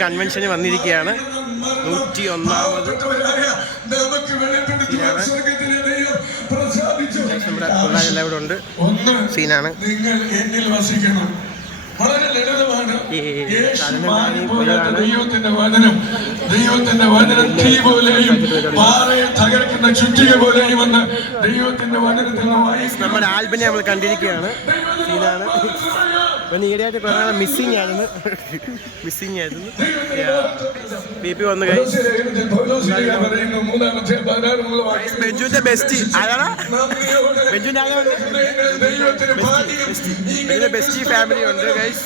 കൺവെൻഷന് വന്നിരിക്കുകയാണ്. 101ാമത് നമ്മുടെ പിള്ളേരെല്ലാം ഇവിടെ ഉണ്ട്. സീനാണ്. ദൈവത്തിന്റെ വചനം തീ പോലെയും പാറയെ തകർക്കുന്ന ചുറ്റിക പോലെയും വന്ന് ദൈവത്തിന്റെ വചനത്തിൽ നമ്മുടെ ആൽബിനെ നമ്മൾ കണ്ടിരിക്കുകയാണ്. സീനാണ്. പിന്നെ ഈടെയായിട്ട് പറഞ്ഞ മിസ്സിങ് ആയിരുന്നു. BP വന്നു. ബെഞ്ചുവിന്റെ ബെസ്റ്റ് ആരാണ്? ബെഞ്ചുവിന്റെ ബെസ്റ്റ് ഫാമിലി ഉണ്ട് ഗൈസ്.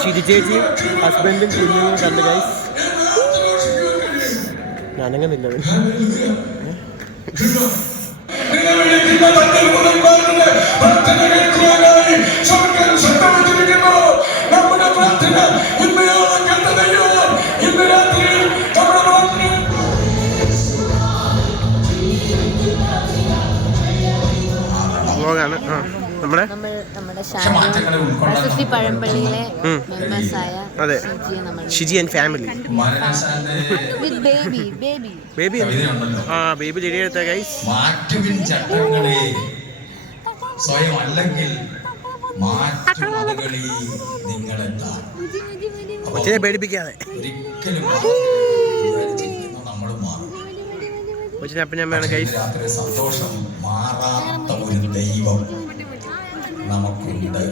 ഷിരി ചേച്ചിയും ഹസ്ബൻഡും കുഞ്ഞുങ്ങളും കണ്ട് ഗൈസ്. ഞാനങ്ങനില്ല. നമ്മുടെ പഴമ്പള്ളിയിലെ മെമ്പേഴ്സായ Shiji and family. Baby baby റെഡിയെടുത്ത ഗൈസ്. സ്വയം അല്ലെങ്കിൽ കൊച്ചിനെ പേടിപ്പിക്കാതെ. കൊച്ചിനെ അപ്പനമ്മയാണ് ഗൈസ്. സന്തോഷം മാറാത്ത ഒരു ദൈവം നമുക്കുണ്ട്.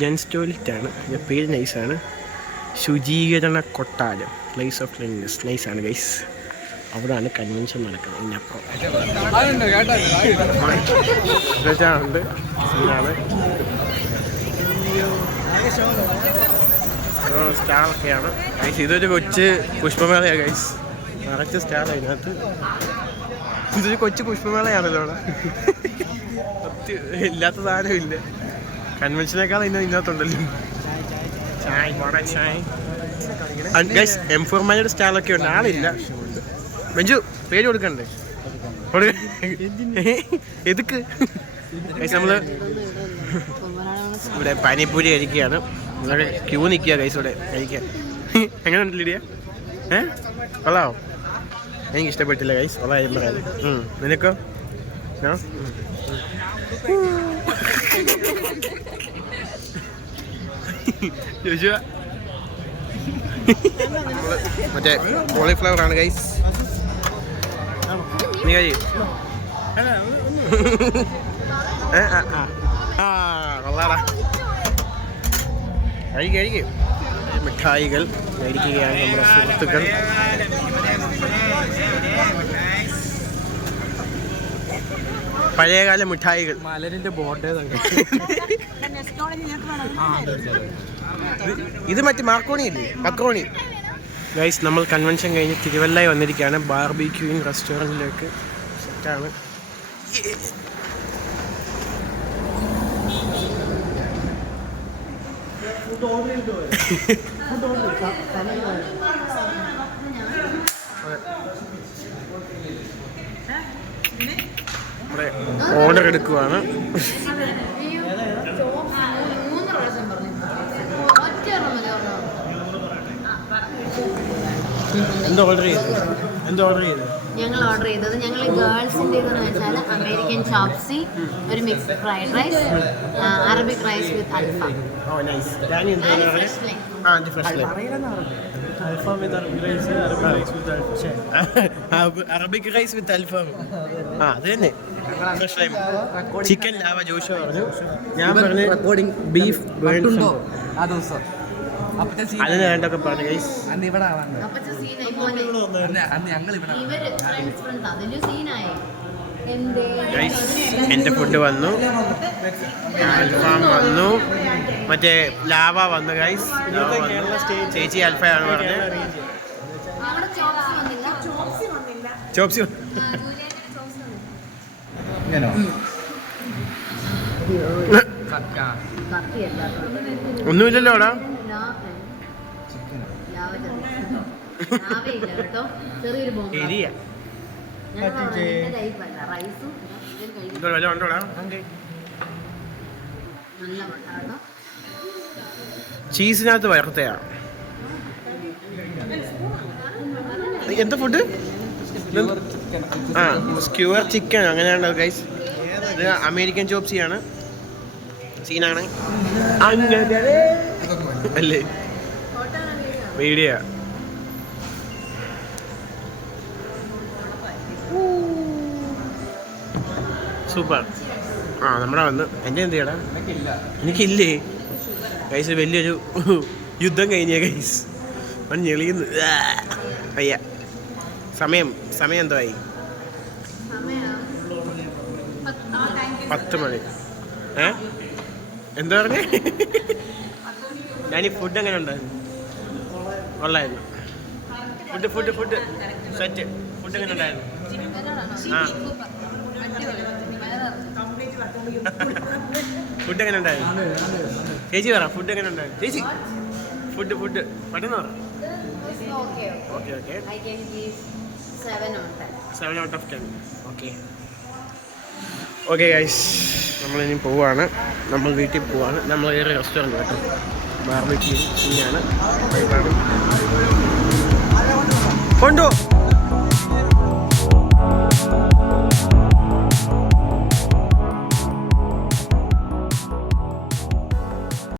ജെൻസ് ടോയ്ലറ്റ് ആണ്. പേര് നൈസാണ്. ശുചീകരണ കൊട്ടാരം, പ്ലേസ് ഓഫ് ക്ലീൻനെസ്. നൈസാണ് ഗൈസ്. അവിടെയാണ് കൺവെൻഷൻ നടക്കുന്നത്. ഇതിനപ്പുറം ഉണ്ട്. സീനാണ്. സ്റ്റാളൊക്കെയാണ് ഗൈസ്. ഇതൊരു കൊച്ച് പുഷ്പമേളയാണ് ഗൈസ്. നിറച്ച് സ്റ്റാൾ അതിനകത്ത്. ഇതൊരു കൊച്ചു പുഷ്പമേളയാണല്ലോ അവിടെ. ഇല്ലാത്ത സാധനം ഇല്ല. കൺവെൻഷനേക്കാൾ ഇതിനകത്തുണ്ടല്ലോ. ചായ ഗൈസ്. M4 സ്റ്റാളൊക്കെ ഉണ്ട്. ആളില്ല. ബെഞ്ചു പേര് കൊടുക്കണ്ടേ? എതുക്ക് ഗൈസ്? നമ്മള് ഇവിടെ പാനിപ്പൂരി കഴിക്കുകയാണ്. ഇവിടെ ക്യൂ നിൽക്കുക ഗൈസ് ഇവിടെ കഴിക്കാൻ. എങ്ങനെ ഉണ്ട് ലിഡിയ? കൊള്ളാവോ? എനിക്ക് ഇഷ്ടപ്പെട്ടില്ല ഗൈസ്. കൊള്ളാം പറയാൻ. നിനക്കോ? ചോദിച്ചാ മറ്റേ കോളിഫ്ലവർ ആണ് ഗൈസ്. നീ കഴിയും. കൊള്ളാടാ. കഴിക്കും. മിഠായികൾ മേടിക്കുകയാണ് നമ്മുടെ സുഹൃത്തുക്കൾ. പഴയകാല മിഠായികൾ. മലരിന്റെ ബോർഡേ. ഇത് മറ്റേ മാർക്കോണി ഇല്ലേ? മക്രോണി. ഗൈസ് നമ്മൾ കൺവെൻഷൻ കഴിഞ്ഞ് തിരുവല്ലായി വന്നിരിക്കുകയാണ്. ബാർബിക്യൂയിങ് റെസ്റ്റോറൻറ്റിലേക്ക്. സെറ്റാണ്. ഓർഡർ എടുക്കുവാണ്. എന്താ ഓർഡർ ചെയ്തത്? ഞങ്ങൾ ഓർഡർ ചെയ്തത് ഗേൾസിൻ്റെ വെച്ചാൽ അമേരിക്കൻ ചോപ്സി, ഒരു mixed fried rice, Arabic rice with അൽഫാം. അറബിക് റൈസ് വിത്ത് അൽഫാം. അത് തന്നെ. ചിക്കൻ ലാവ ജോഷ പറഞ്ഞു. ഞാൻ പറഞ്ഞു ബീഫ് അതിന് വേണ്ടൊക്കെ പറഞ്ഞു ഗൈസ്. എൻ്റെ ഫുഡ് വന്നു. അൽഫാം വന്നു. മറ്റേ ലാവ വന്നു ഗൈസ്. ചേച്ചി അൽഫയാണ് പറഞ്ഞത്. ചോപ്സി ഒന്നുമില്ലല്ലോ അവിടെ. ചീസിനകത്ത് വറുത്തയാണ്. എന്താ ഫുഡ്? ആ സ്ക്യൂവർ ചിക്കൻ അങ്ങനെയാണ് ഗൈസ്. ഇത് അമേരിക്കൻ ചോപ്സിയാണ്. സീനാണ് അല്ലേ വീഡിയോ. സൂപ്പർ. ആ നമ്മുടെ വന്ന് എൻ്റെ എന്ത് ചെയ്യടാ? എനിക്കില്ലേ ഗൈസ്, വലിയൊരു യുദ്ധം കഴിഞ്ഞ ഗൈസ്. ഞെളിയുന്നു അയ്യ. സമയം എന്തോ ആയി? 10 മണി. എന്താ പറഞ്ഞേ? ഞാനീ ഫുഡ് എങ്ങനെ ഉണ്ടായിരുന്നു? കൊള്ളായിരുന്നു. Food set. ഫുഡ് എങ്ങനെ ഉണ്ടായിരുന്നു? ആ ഫുഡ് എങ്ങനെ ഉണ്ടായിരുന്നു ചേച്ചി? പറ ഫുഡ് എങ്ങനെ ഉണ്ടായിരുന്നു ചേച്ചി? ഫുഡ് പെട്ടെന്ന് പറ. Okay 7 out of 10. Okay guys, നമ്മളിനി പോവാണ്. നമ്മൾ വീട്ടിൽ പോവാണ്. നമ്മൾ വേറെ റെസ്റ്റോറൻറ്റ് കേട്ടോ, ബാർബിക്യൂ ആണ്. കൊണ്ടോ